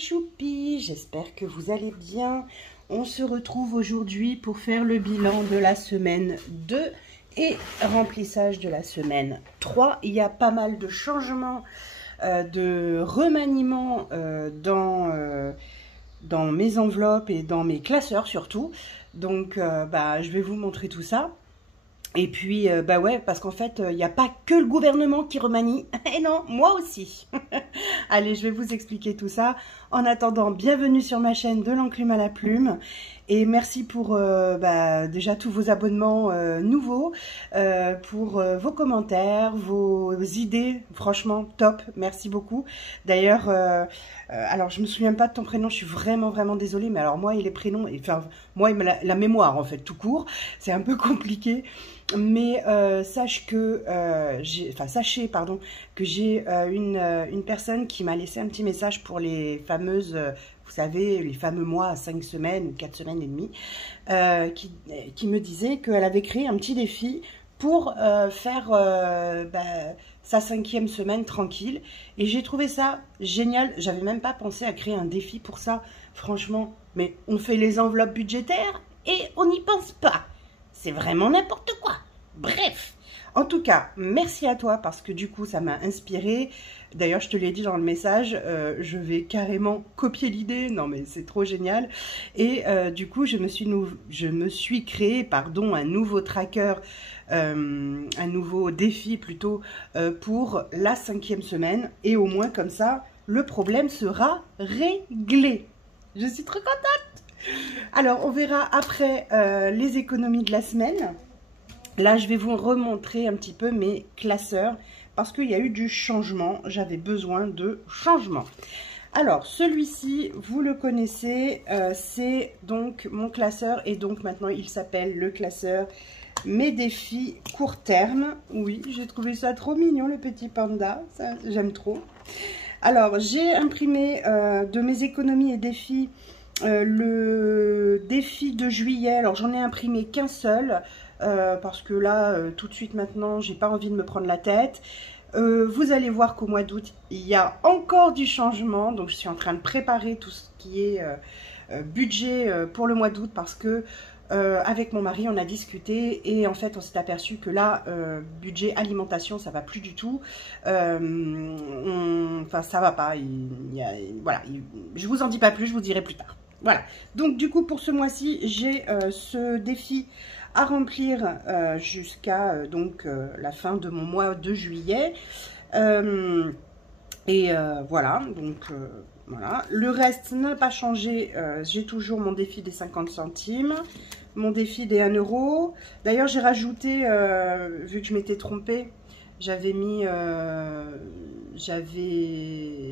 choupis, j'espère que vous allez bien. On se retrouve aujourd'hui pour faire le bilan de la semaine 2 et remplissage de la semaine 3. Il y a pas mal de changements, de remaniements dans mes enveloppes et dans mes classeurs surtout. Donc je vais vous montrer tout ça. Et puis, ouais, parce qu'en fait, il n'y a pas que le gouvernement qui remanie. Et non, moi aussi. Allez, je vais vous expliquer tout ça. En attendant, bienvenue sur ma chaîne de l'enclume à la plume. Et merci pour déjà tous vos abonnements nouveaux, pour vos commentaires, vos idées. Franchement, top. Merci beaucoup. D'ailleurs, alors je me souviens pas de ton prénom. Je suis vraiment désolée. Mais alors moi et les prénoms, enfin moi et la mémoire en fait tout court, c'est un peu compliqué. Mais sachez que j'ai une personne qui m'a laissé un petit message pour les fameuses, vous savez, les fameux mois à 5 semaines ou 4 semaines et demie, qui me disait qu'elle avait créé un petit défi pour faire sa 5e semaine tranquille. Et j'ai trouvé ça génial. J'avais même pas pensé à créer un défi pour ça, franchement. Mais on fait les enveloppes budgétaires et on n'y pense pas. C'est vraiment n'importe quoi. Bref, en tout cas, merci à toi parce que du coup, ça m'a inspiré. D'ailleurs, je te l'ai dit dans le message, je vais carrément copier l'idée. Non, mais c'est trop génial. Et du coup, je me suis créé, un nouveau tracker, un nouveau défi plutôt pour la 5e semaine. Et au moins comme ça, le problème sera réglé. Je suis trop contente. Alors, on verra après les économies de la semaine. Là, je vais vous remontrer un petit peu mes classeurs parce qu'il y a eu du changement. J'avais besoin de changement. Alors, celui-ci, vous le connaissez, c'est donc mon classeur et donc maintenant, il s'appelle le classeur Mes défis court terme. Oui, j'ai trouvé ça trop mignon, le petit panda. Ça, j'aime trop. Alors, j'ai imprimé de mes économies et défis le défi de juillet. Alors, j'en ai imprimé qu'un seul. Parce que là, tout de suite maintenant, j'ai pas envie de me prendre la tête. Vous allez voir qu'au mois d'août, il y a encore du changement. Donc, je suis en train de préparer tout ce qui est budget pour le mois d'août parce que avec mon mari, on a discuté et en fait, on s'est aperçu que là, budget alimentation, ça va plus du tout. Enfin, ça va pas. Voilà, je vous en dis pas plus, je vous dirai plus tard. Voilà. Donc, du coup, pour ce mois-ci, j'ai ce défi à remplir jusqu'à la fin de mon mois de juillet. Voilà, donc voilà. Le reste n'a pas changé. J'ai toujours mon défi des 50 centimes, mon défi des 1 euro. D'ailleurs, j'ai rajouté, vu que je m'étais trompée, j'avais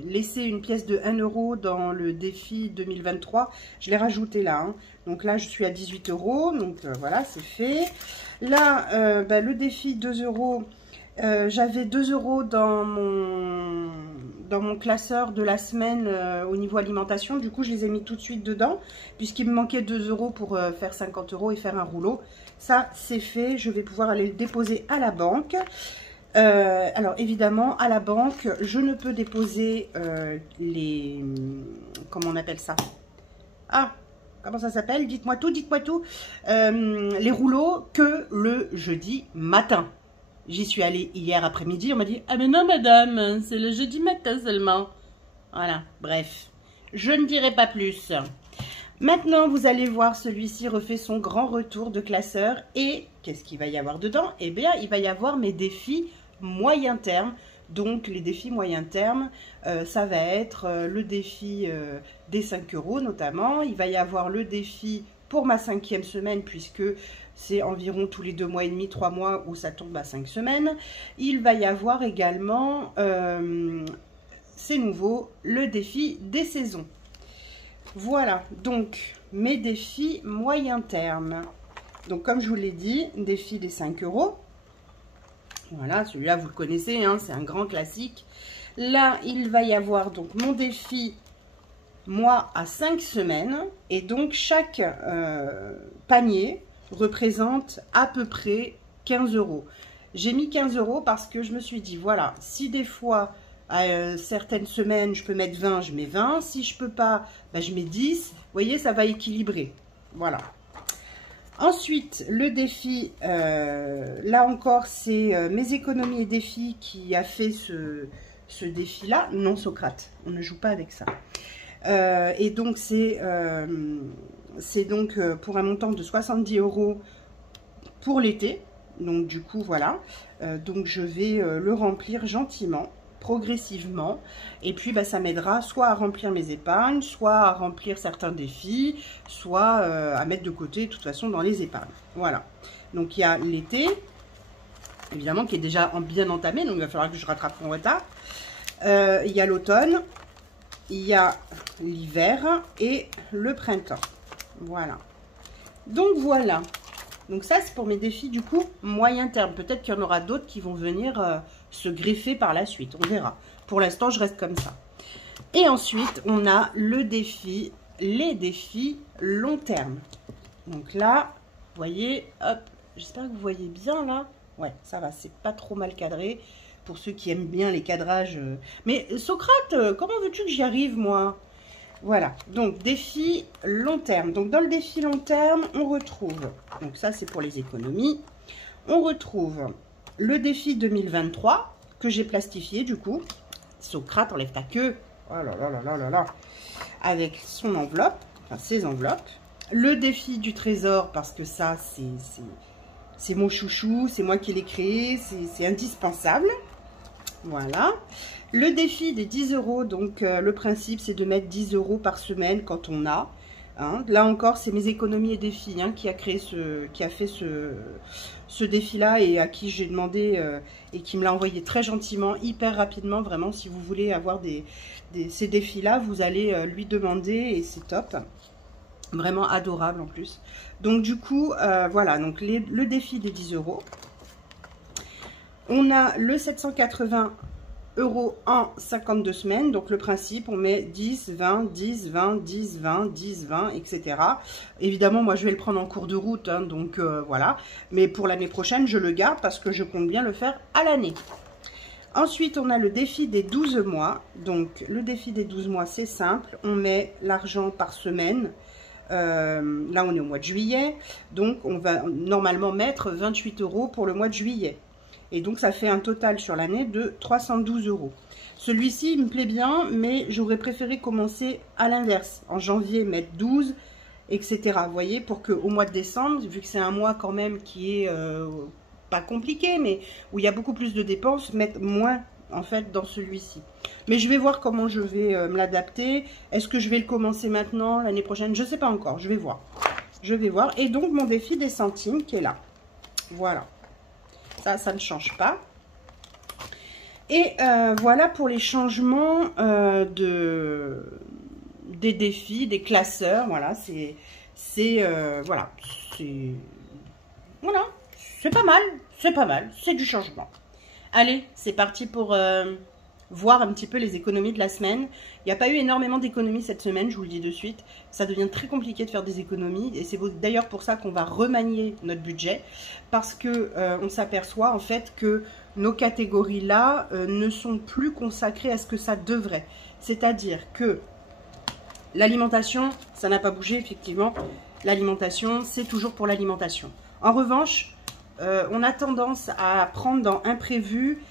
laissé une pièce de 1 euro dans le défi 2023. Je l'ai rajouté là. Hein. Donc là, je suis à 18 euros. Donc voilà, c'est fait. Là, le défi 2 euros. J'avais 2 euros dans mon classeur de la semaine au niveau alimentation. Du coup, je les ai mis tout de suite dedans. Puisqu'il me manquait 2 euros pour faire 50 euros et faire un rouleau. Ça, c'est fait. Je vais pouvoir aller le déposer à la banque. Alors évidemment à la banque je ne peux déposer les, comment on appelle ça, comment ça s'appelle, dites-moi tout, les rouleaux que le jeudi matin. J'y suis allée hier après-midi, on m'a dit ah mais non madame, c'est le jeudi matin seulement. Voilà, bref, je ne dirai pas plus. Maintenant, vous allez voir, celui-ci refait son grand retour de classeur. Et qu'est-ce qu'il va y avoir dedans? Eh bien, il va y avoir mes défis moyen terme. Donc, les défis moyen terme, ça va être le défi des 5 euros notamment. Il va y avoir le défi pour ma 5e semaine, puisque c'est environ tous les 2 mois et demi, 3 mois où ça tombe à 5 semaines. Il va y avoir également, c'est nouveau, le défi des saisons. Voilà, donc mes défis moyen terme. Donc comme je vous l'ai dit, défi des 5 euros. Voilà, celui-là vous le connaissez, hein, c'est un grand classique. Là, il va y avoir donc mon défi mois à 5 semaines. Et donc chaque panier représente à peu près 15 euros. J'ai mis 15 euros parce que je me suis dit, voilà, si des fois certaines semaines, je peux mettre 20, je mets 20. Si je peux pas, bah, je mets 10. Vous voyez, ça va équilibrer. Voilà. Ensuite, le défi, là encore, c'est mes économies et défis qui a fait ce défi-là. Non, Socrate, on ne joue pas avec ça. Et donc, c'est donc pour un montant de 70 € pour l'été. Donc, du coup, voilà. Donc, je vais le remplir gentiment, progressivement. Et puis, bah, ça m'aidera soit à remplir mes épargnes, soit à remplir certains défis, soit à mettre de côté, de toute façon, dans les épargnes. Voilà. Donc, il y a l'été, évidemment, qui est déjà bien entamé. Donc, il va falloir que je rattrape mon retard. Il y a l'automne, il y a l'hiver et le printemps. Voilà. Donc, voilà. Donc ça, c'est pour mes défis, du coup, moyen terme. Peut-être qu'il y en aura d'autres qui vont venir se greffer par la suite. On verra. Pour l'instant, je reste comme ça. Et ensuite, on a les défis long terme. Donc là, vous voyez, hop, j'espère que vous voyez bien là. Ouais, ça va, c'est pas trop mal cadré. Pour ceux qui aiment bien les cadrages. Mais Socrate, comment veux-tu que j'y arrive, moi? Voilà, donc défi long terme. Donc dans le défi long terme, on retrouve, donc ça c'est pour les économies, on retrouve le défi 2023 que j'ai plastifié du coup. Socrate, enlève ta queue. Oh là là là là là là. Avec son enveloppe, enfin ses enveloppes. Le défi du trésor, parce que ça c'est mon chouchou, c'est moi qui l'ai créé, c'est indispensable. Voilà. Le défi des 10 €, donc le principe c'est de mettre 10 € par semaine quand on a. Hein. Là encore, c'est mes économies et défis hein, qui a fait ce défi-là et à qui j'ai demandé et qui me l'a envoyé très gentiment, hyper rapidement. Vraiment, si vous voulez avoir ces défis-là, vous allez lui demander et c'est top. Vraiment adorable en plus. Donc du coup, voilà, donc le défi des 10 €. On a le 780 € en 52 semaines. Donc le principe, on met 10, 20, 10, 20, 10, 20, 10, 20, etc. Évidemment, moi je vais le prendre en cours de route, hein, donc voilà. Mais pour l'année prochaine, je le garde parce que je compte bien le faire à l'année. Ensuite, on a le défi des 12 mois. Donc le défi des 12 mois, c'est simple. On met l'argent par semaine. Là, on est au mois de juillet. Donc on va normalement mettre 28 € pour le mois de juillet. Et donc, ça fait un total sur l'année de 312 €. Celui-ci, il me plaît bien, mais j'aurais préféré commencer à l'inverse. En janvier, mettre 12, etc. Vous voyez, pour qu'au mois de décembre, vu que c'est un mois quand même qui est pas compliqué, mais où il y a beaucoup plus de dépenses, mettre moins, en fait, dans celui-ci. Mais je vais voir comment je vais me l'adapter. Est-ce que je vais le commencer maintenant, l'année prochaine? Je ne sais pas encore, je vais voir. Je vais voir. Et donc, mon défi des centimes qui est là. Voilà. Ça ne change pas. Et voilà pour les changements des défis, des classeurs. Voilà, voilà, c'est pas mal, c'est du changement. Allez, c'est parti pour voir un petit peu les économies de la semaine. Il n'y a pas eu énormément d'économies cette semaine, je vous le dis de suite. Ça devient très compliqué de faire des économies et c'est d'ailleurs pour ça qu'on va remanier notre budget parce que on s'aperçoit en fait que nos catégories là ne sont plus consacrées à ce que ça devrait. C'est-à-dire que l'alimentation, ça n'a pas bougé effectivement. L'alimentation, c'est toujours pour l'alimentation. En revanche, on a tendance à prendre dans imprévu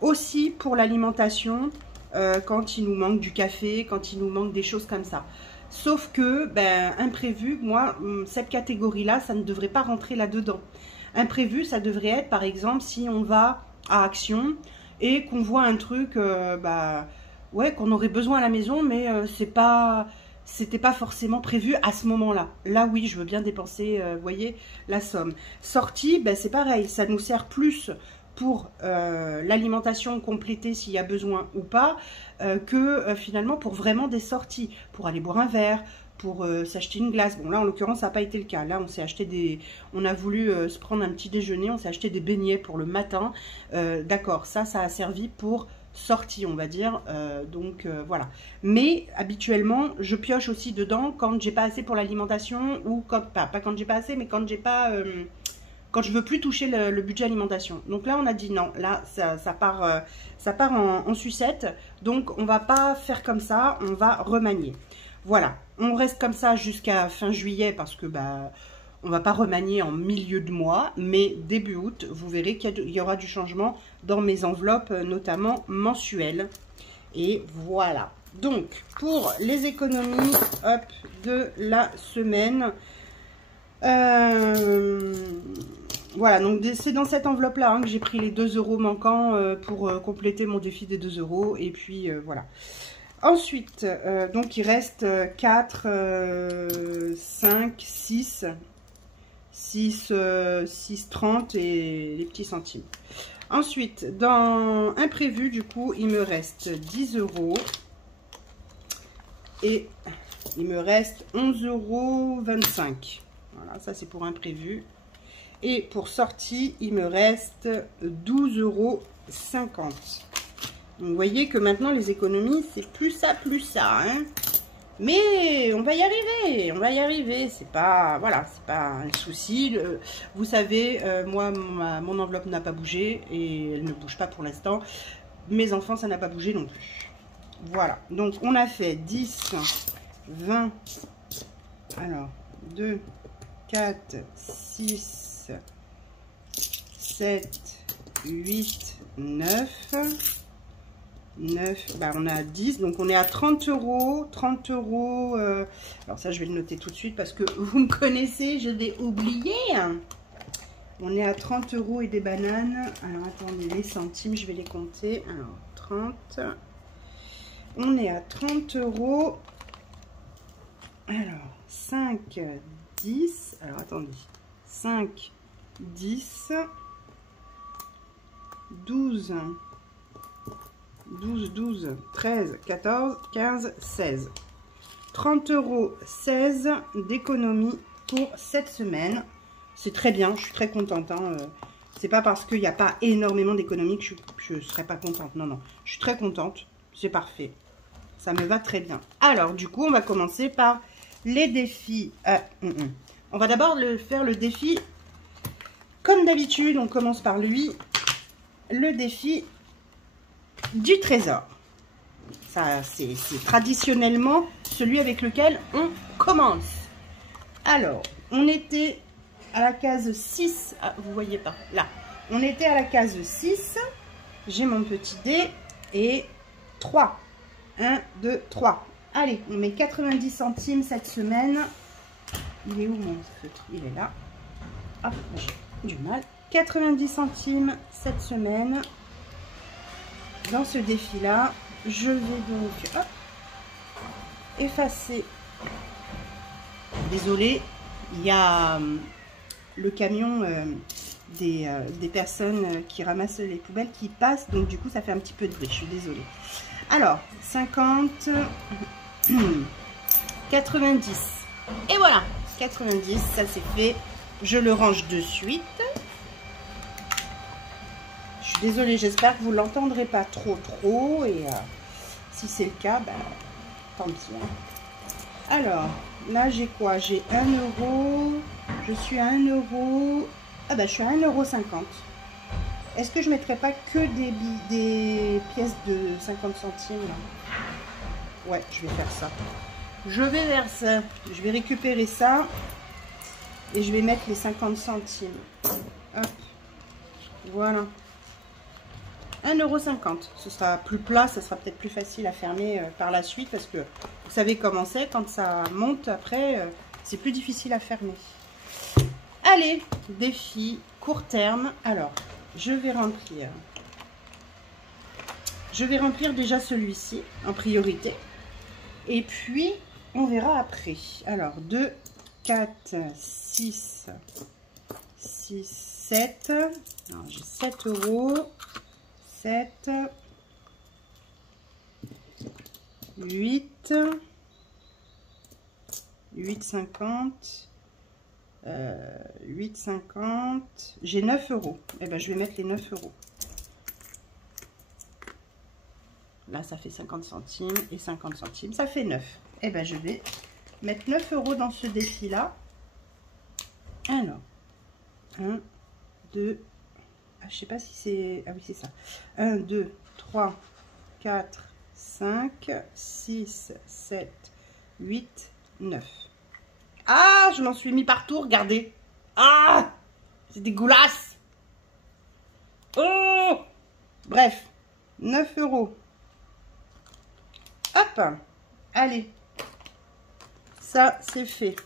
aussi pour l'alimentation quand il nous manque du café, quand il nous manque des choses comme ça. Sauf que, imprévu, moi, cette catégorie-là, ça ne devrait pas rentrer là-dedans. Imprévu, ça devrait être, par exemple, si on va à Action et qu'on voit un truc, ouais, qu'on aurait besoin à la maison, mais c'était pas forcément prévu à ce moment-là. Là, oui, je veux bien dépenser, vous voyez, la somme. Sortie, c'est pareil, ça nous sert plus pour l'alimentation complétée s'il y a besoin ou pas, que finalement pour vraiment des sorties, pour aller boire un verre, pour s'acheter une glace. Bon là en l'occurrence ça n'a pas été le cas, là on s'est acheté on a voulu se prendre un petit déjeuner, on s'est acheté des beignets pour le matin, d'accord, ça a servi pour sortie on va dire, donc voilà. Mais habituellement je pioche aussi dedans quand j'ai pas assez pour l'alimentation ou quand, pas quand j'ai pas assez mais quand j'ai pas... quand je veux plus toucher le budget alimentation. Donc là, on a dit non, là, ça part en sucette. Donc, on va pas faire comme ça, on va remanier. Voilà, on reste comme ça jusqu'à fin juillet parce que bah, on va pas remanier en milieu de mois, mais début août, vous verrez qu'il y aura du changement dans mes enveloppes, notamment mensuelles. Et voilà. Donc, pour les économies, hop, de la semaine, voilà, donc c'est dans cette enveloppe-là hein, que j'ai pris les 2 € manquants pour compléter mon défi des 2 €. Et puis, voilà. Ensuite, donc il reste 4, 5, 6, 30 et les petits centimes. Ensuite, dans imprévu, du coup, il me reste 10 € et il me reste 11,25 €. Voilà, ça c'est pour imprévu. Et pour sortie, il me reste 12,50 €. Donc, vous voyez que maintenant, les économies, c'est plus ça, hein. Mais on va y arriver, c'est pas, voilà, c'est pas un souci. Vous savez, moi, mon enveloppe n'a pas bougé et elle ne bouge pas pour l'instant. Mes enfants, ça n'a pas bougé non plus. Voilà, donc on a fait 10, 20, alors 2, 4, 6, 7, 8, 9... 9, bah on est à 10, donc on est à 30 €. 30 €. Alors ça, je vais le noter tout de suite parce que vous me connaissez, je vais oublier. On est à 30 € et des bananes. Alors attendez, les centimes, je vais les compter. Alors 30. On est à 30 €. Alors 5, 10. Alors attendez. 5, 10, 12. 12, 13, 14, 15, 16. 30 €, 16 d'économie pour cette semaine. C'est très bien, je suis très contente. Hein. C'est pas parce qu'il n'y a pas énormément d'économies que je ne serais pas contente. Non, non, je suis très contente. C'est parfait. Ça me va très bien. Alors, du coup, on va commencer par les défis. On va d'abord faire le défi. Comme d'habitude, on commence par lui. Le défi du trésor. Ça, c'est traditionnellement celui avec lequel on commence. Alors, on était à la case 6. Ah, vous voyez pas, là. On était à la case 6. J'ai mon petit dé et 3. 1, 2, 3. Allez, on met 90 centimes cette semaine. Il est où mon feutre? Il est là. Ah, j'ai du mal. 90 centimes cette semaine. Dans ce défi-là, je vais donc effacer. Désolée, il y a le camion des personnes qui ramassent les poubelles qui passent. Donc du coup, ça fait un petit peu de bruit. Je suis désolée. Alors, 50, 90. Et voilà, 90, ça c'est fait. Je le range de suite. Je suis désolée, j'espère que vous ne l'entendrez pas trop. Et si c'est le cas, bah, tant pis. Hein. Alors, là j'ai quoi? J'ai 1 €. Je suis à 1 €. Ah bah je suis à 1,50 €. Est-ce que je ne mettrais pas que des pièces de 50 centimes là? Ouais, je vais faire ça. Je vais vers ça. Je vais récupérer ça. Et je vais mettre les 50 centimes. Hop. Voilà. 1,50 €. Ce sera plus plat, ça sera peut-être plus facile à fermer par la suite parce que vous savez comment c'est, quand ça monte après, c'est plus difficile à fermer. Allez, défi court terme. Alors, je vais remplir déjà celui-ci en priorité. Et puis, on verra après. Alors, 2, 4, 6, 7. Alors, j'ai 7 €. 7, 8, 8,50, 8,50, j'ai 9 €. Et ben je vais mettre les 9 €. Là, ça fait 50 centimes et 50 centimes, ça fait 9. Et ben je vais mettre 9 € dans ce défi-là. Alors, 1, 2, je sais pas si c'est... Ah oui, c'est ça. 1, 2, 3, 4, 5, 6, 7, 8, 9. Ah, je m'en suis mis partout, regardez. Ah, c'est dégueulasse. Oh, bref, 9 euros. Hop, allez. Ça, c'est fait.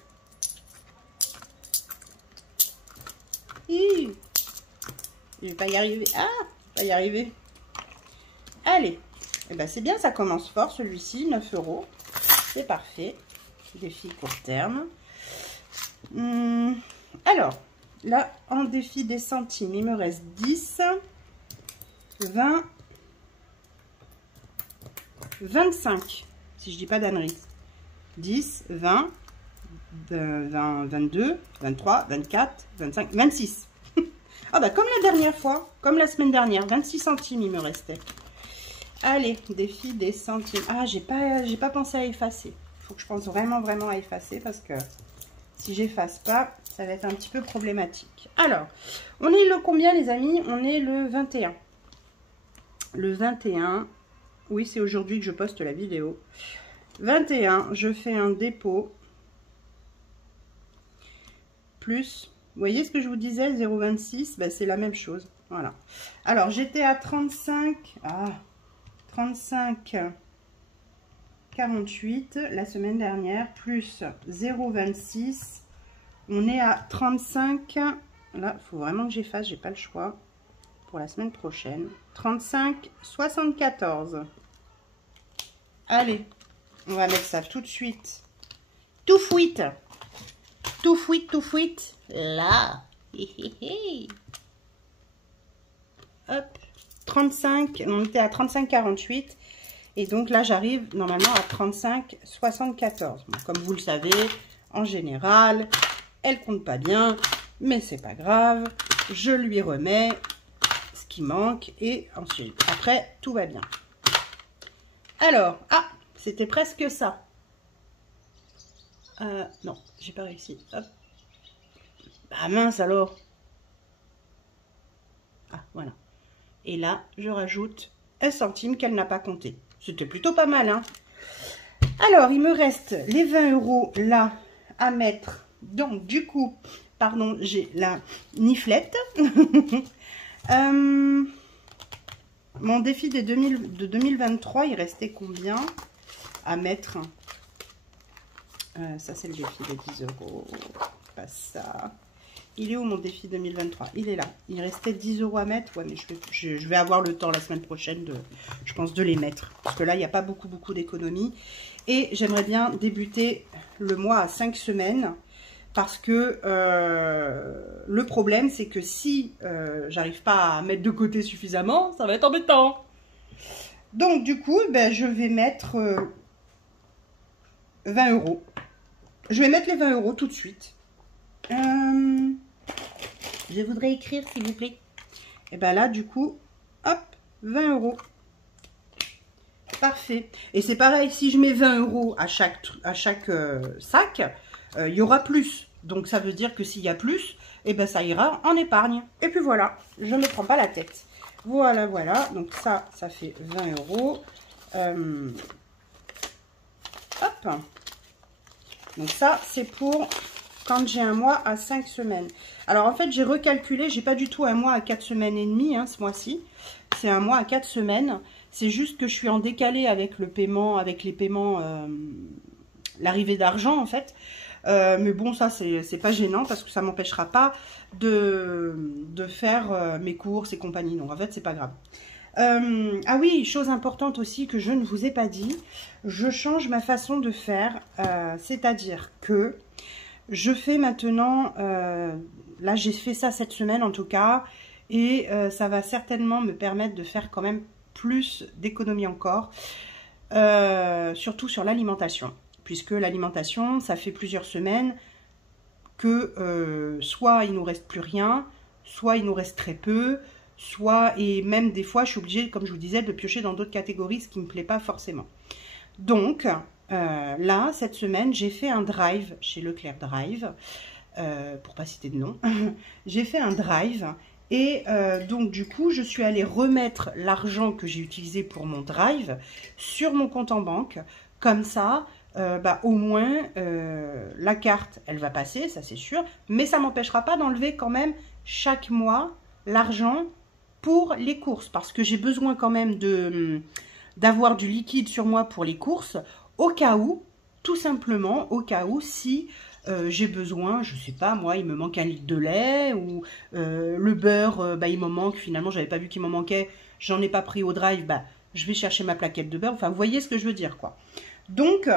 Hi. Je vais pas y arriver. Ah, pas y arriver. Allez. Eh ben, c'est bien, ça commence fort, celui-ci. 9 euros. C'est parfait. Défi court terme. Alors, là, en défi des centimes, il me reste 10, 20, 25, si je dis pas d'ânerie. 10, 20, 22, 23, 24, 25, 26. Ah bah comme la dernière fois, comme la semaine dernière, 26 centimes il me restait. Allez, défi des centimes. Ah, j'ai pas pensé à effacer. Il faut que je pense vraiment à effacer parce que si j'efface pas, ça va être un petit peu problématique. Alors, on est le combien les amis? On est le 21. Le 21, oui c'est aujourd'hui que je poste la vidéo. 21, je fais un dépôt. Plus, vous voyez ce que je vous disais, 0,26, ben c'est la même chose. Voilà. Alors, j'étais à 35, 48 la semaine dernière, plus 0,26. On est à 35. Là, il faut vraiment que j'efface, j'ai pas le choix. Pour la semaine prochaine. 35,74. Allez, on va mettre ça tout de suite. Tout fuite. Tout fuite, tout fuite. Là. Hop. 35. On était à 35,48. Et donc là, j'arrive normalement à 35,74. Bon, comme vous le savez, en général, elle compte pas bien. Mais c'est pas grave. Je lui remets ce qui manque. Et ensuite, après, tout va bien. Alors, c'était presque ça. Non, j'ai pas réussi. Hop. Bah mince alors. Ah, voilà. Et là, je rajoute 1 centime qu'elle n'a pas compté. C'était plutôt pas mal, hein. Alors, il me reste les 20 euros là à mettre. Donc, du coup, pardon, j'ai la niflette. Mon défi de 2023, il restait combien à mettre? Ça, c'est le défi des 10 euros. Pas ça. Il est où mon défi 2023? Il est là. Il restait 10 euros à mettre. Ouais, mais je vais avoir le temps la semaine prochaine, je pense, de les mettre. Parce que là, il n'y a pas beaucoup d'économies. Et j'aimerais bien débuter le mois à 5 semaines. Parce que le problème, c'est que si j'arrive pas à mettre de côté suffisamment, ça va être embêtant. Donc, du coup, ben, je vais mettre 20 euros. Je vais mettre les 20 euros tout de suite. Je voudrais écrire, s'il vous plaît. Et ben là, du coup, hop, 20 euros. Parfait. Et c'est pareil, si je mets 20 euros à chaque sac, il y aura plus. Donc, ça veut dire que s'il y a plus, et ben ça ira en épargne. Et puis voilà, je ne me prends pas la tête. Voilà, voilà. Donc ça fait 20 euros. Hop. Donc ça, c'est pour quand j'ai un mois à 5 semaines. Alors en fait, j'ai recalculé, j'ai pas du tout un mois à 4 semaines et demie, hein, ce mois-ci. C'est un mois à 4 semaines. C'est juste que je suis en décalé avec le paiement, avec les paiements, l'arrivée d'argent en fait. Mais bon, ça c'est pas gênant parce que ça m'empêchera pas de faire mes courses et compagnie. Donc en fait, c'est pas grave. Ah oui, chose importante aussi que je ne vous ai pas dit, je change ma façon de faire, c'est-à-dire que je fais maintenant, là j'ai fait ça cette semaine en tout cas, et ça va certainement me permettre de faire quand même plus d'économies encore, surtout sur l'alimentation, puisque l'alimentation, ça fait plusieurs semaines que soit il nous reste plus rien, soit il nous reste très peu, soit, et même des fois je suis obligée, comme je vous disais, de piocher dans d'autres catégories, ce qui ne me plaît pas forcément. Donc là, cette semaine, j'ai fait un drive chez Leclerc Drive, pour pas citer de nom. J'ai fait un drive Et donc du coup, je suis allée remettre l'argent que j'ai utilisé pour mon drive sur mon compte en banque. Comme ça, au moins, la carte, elle va passer, ça c'est sûr. Mais ça ne m'empêchera pas d'enlever quand même chaque mois l'argent pour les courses. Parce que j'ai besoin quand même d'avoir du liquide sur moi pour les courses. Au cas où, tout simplement, au cas où, si j'ai besoin, je sais pas, moi, il me manque un litre de lait, ou le beurre, il me manque, finalement, j'avais pas vu qu'il m'en manquait, j'en ai pas pris au drive, je vais chercher ma plaquette de beurre, enfin, vous voyez ce que je veux dire, quoi. Donc,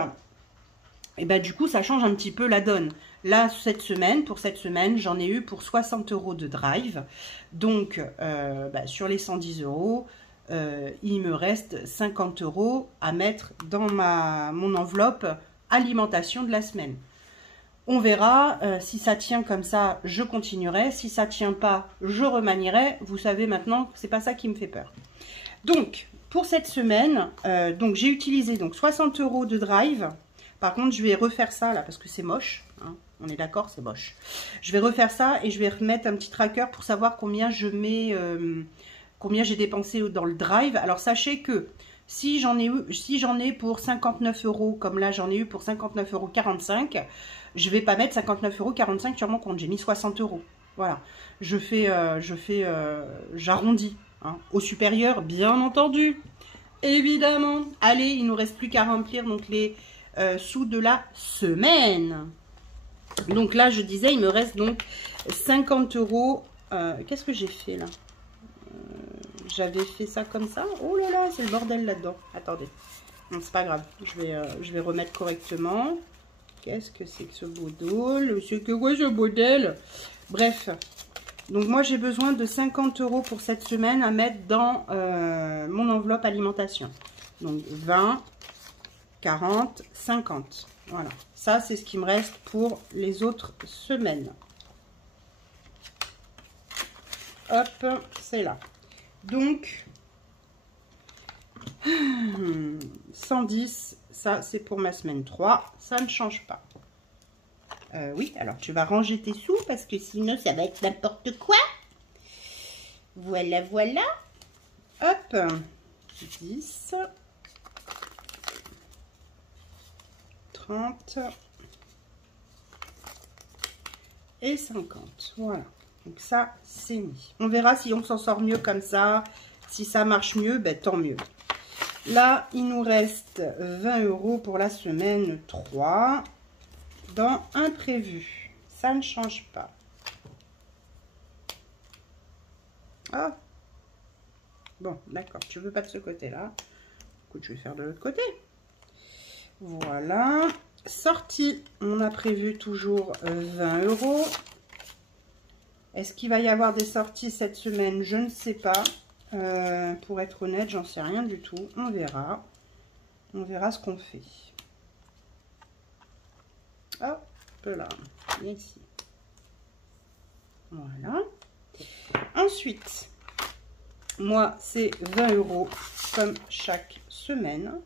du coup, ça change un petit peu la donne. Là, pour cette semaine, j'en ai eu pour 60 € de drive, donc, sur les 110 €, il me reste 50 € à mettre dans mon enveloppe alimentation de la semaine. On verra, si ça tient comme ça, je continuerai. Si ça tient pas, je remanierai. Vous savez maintenant que c'est pas ça qui me fait peur. Donc, pour cette semaine, j'ai utilisé 60 € de drive. Par contre, je vais refaire ça là parce que c'est moche. Hein. On est d'accord, c'est moche. Je vais refaire ça et je vais remettre un petit tracker pour savoir combien je mets, combien j'ai dépensé dans le drive. Alors, sachez que si j'en ai pour 59 € comme là, j'en ai eu pour 59,45 €, je ne vais pas mettre 59,45 € sur mon compte. J'ai mis 60 €. Voilà. J'arrondis. Hein. Au supérieur, bien entendu. Évidemment. Allez, il ne nous reste plus qu'à remplir donc les sous de la semaine. Donc là, je disais, il me reste donc 50 €. Qu'est-ce que j'ai fait là? J'avais fait ça comme ça. Oh là là, c'est le bordel là-dedans. Attendez. Non, c'est pas grave. Je vais remettre correctement. Qu'est-ce que c'est que ce bordel? C'est que quoi ce bordel? Bref. Donc moi, j'ai besoin de 50 € pour cette semaine à mettre dans mon enveloppe alimentation. Donc 20, 40, 50. Voilà. Ça, c'est ce qui me reste pour les autres semaines. Hop, c'est là. Donc, 110, ça c'est pour ma semaine 3, ça ne change pas. Oui, alors tu vas ranger tes sous parce que sinon ça va être n'importe quoi. Voilà, voilà. Hop, 10, 30 et 50. Voilà. Donc ça, c'est mis. On verra si on s'en sort mieux comme ça. Si ça marche mieux, tant mieux. Là, il nous reste 20 € pour la semaine 3 dans imprévu. Ça ne change pas. Ah. Bon, d'accord. Tu veux pas de ce côté-là. Écoute, je vais faire de l'autre côté. Voilà. Sortie. On a prévu toujours 20 €. Est-ce qu'il va y avoir des sorties cette semaine? Je ne sais pas. Pour être honnête, j'en sais rien du tout. On verra. On verra ce qu'on fait. Hop là. Ici. Voilà. Ensuite, moi, c'est 20 € comme chaque semaine.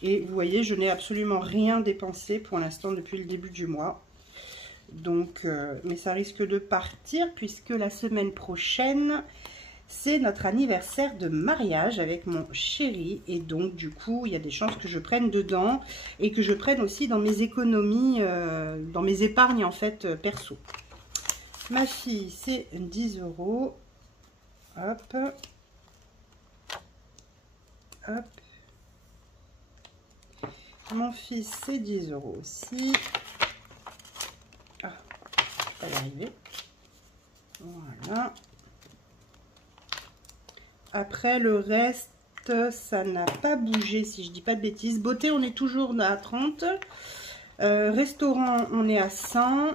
Et vous voyez, je n'ai absolument rien dépensé pour l'instant depuis le début du mois. Donc, mais ça risque de partir puisque la semaine prochaine, c'est notre anniversaire de mariage avec mon chéri. Et donc, du coup, il y a des chances que je prenne dedans et que je prenne aussi dans mes économies, dans mes épargnes en fait perso. Ma fille, c'est 10 €. Hop. Hop. Mon fils, c'est 10 € aussi. Ah, je vais pas y arriver. Voilà. Après, le reste, ça n'a pas bougé, si je dis pas de bêtises. Beauté, on est toujours à 30. Restaurant, on est à 100.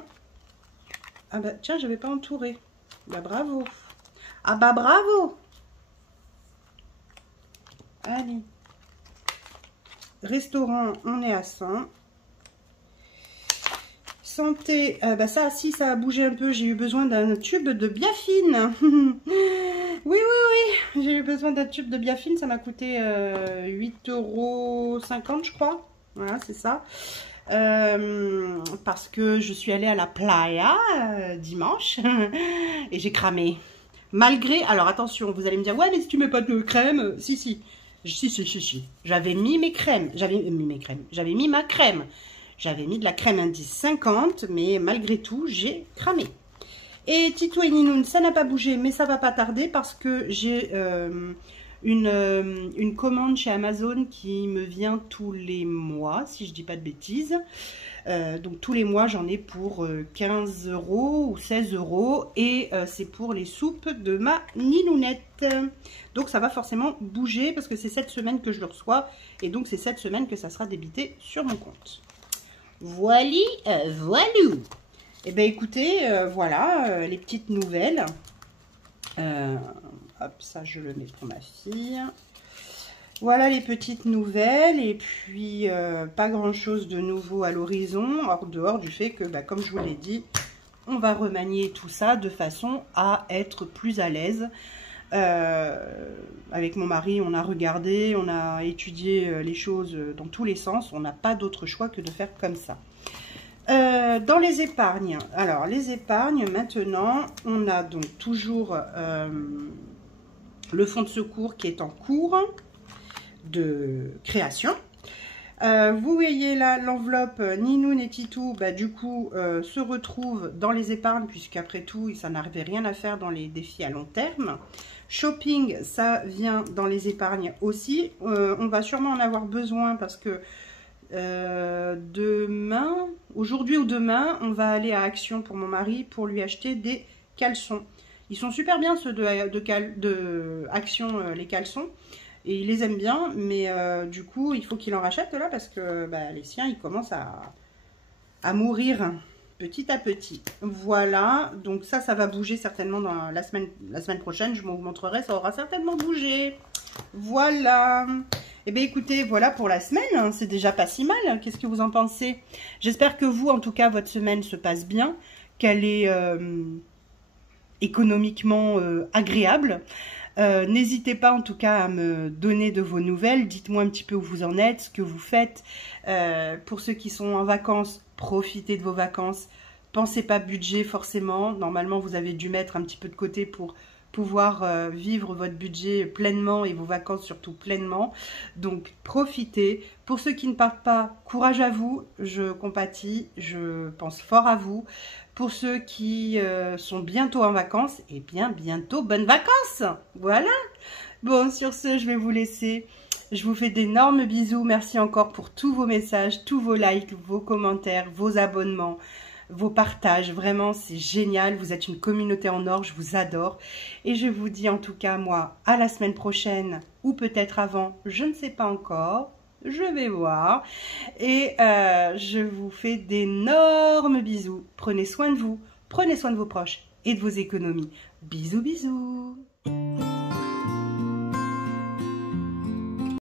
Ah bah, tiens, j'avais pas entouré. Bah, bravo. Ah bah, bravo. Allez. Restaurant, on est à 100. Santé, ça, si ça a bougé un peu, j'ai eu besoin d'un tube de Biafine. Oui, j'ai eu besoin d'un tube de Biafine, ça m'a coûté 8,50 €, je crois. Voilà, c'est ça. parce que je suis allée à la playa dimanche et j'ai cramé. Malgré, alors attention, vous allez me dire, ouais, mais si tu mets pas de crème, si. J'avais mis mes crèmes, j'avais mis ma crème. J'avais mis de la crème indice 50, mais malgré tout, j'ai cramé. Et Titou et Ninoun, ça n'a pas bougé, mais ça va pas tarder parce que j'ai une commande chez Amazon qui me vient tous les mois, si je dis pas de bêtises. Donc tous les mois, j'en ai pour 15 € ou 16 € et c'est pour les soupes de ma Ninounette. Donc ça va forcément bouger parce que c'est cette semaine que je le reçois et donc c'est cette semaine que ça sera débité sur mon compte. Voili, voilou. Et bien écoutez, voilà les petites nouvelles. Hop, ça je le mets pour ma fille. Voilà les petites nouvelles et puis pas grand chose de nouveau à l'horizon, hors dehors du fait que, comme je vous l'ai dit, on va remanier tout ça de façon à être plus à l'aise. Avec mon mari, on a regardé, on a étudié les choses dans tous les sens, on n'a pas d'autre choix que de faire comme ça. Dans les épargnes, alors les épargnes maintenant, on a donc toujours le fonds de secours qui est en cours de création. Vous voyez là l'enveloppe Ninoun et Titou, du coup se retrouvent dans les épargnes puisqu'après tout ça n'arrivait rien à faire dans les défis à long terme. Shopping, ça vient dans les épargnes aussi. On va sûrement en avoir besoin parce que aujourd'hui ou demain, on va aller à Action pour mon mari pour lui acheter des caleçons. Ils sont super bien ceux de Action, les caleçons. Et il les aime bien, mais du coup, il faut qu'il en rachète là parce que les siens, ils commencent à mourir petit à petit. Voilà, donc ça va bouger certainement dans la semaine prochaine. Je vous montrerai, ça aura certainement bougé. Voilà. Eh bien, écoutez, voilà pour la semaine. Hein, c'est déjà pas si mal. Qu'est-ce que vous en pensez? J'espère que vous, en tout cas, votre semaine se passe bien, qu'elle est économiquement agréable. N'hésitez pas en tout cas à me donner de vos nouvelles, dites-moi un petit peu où vous en êtes, ce que vous faites. Pour ceux qui sont en vacances, profitez de vos vacances, pensez pas budget forcément, normalement vous avez dû mettre un petit peu de côté pour pouvoir vivre votre budget pleinement et vos vacances surtout pleinement, donc profitez. Pour ceux qui ne partent pas, courage à vous, je compatis, je pense fort à vous. Pour ceux qui sont bientôt en vacances, eh bien bientôt bonnes vacances. Voilà. Bon, sur ce, je vais vous laisser. Je vous fais d'énormes bisous. Merci encore pour tous vos messages, tous vos likes, vos commentaires, vos abonnements, vos partages. Vraiment, c'est génial. Vous êtes une communauté en or. Je vous adore. Et je vous dis en tout cas, moi, à la semaine prochaine ou peut-être avant. Je ne sais pas encore. Je vais voir. Et je vous fais d'énormes bisous. Prenez soin de vous. Prenez soin de vos proches et de vos économies. Bisous, bisous.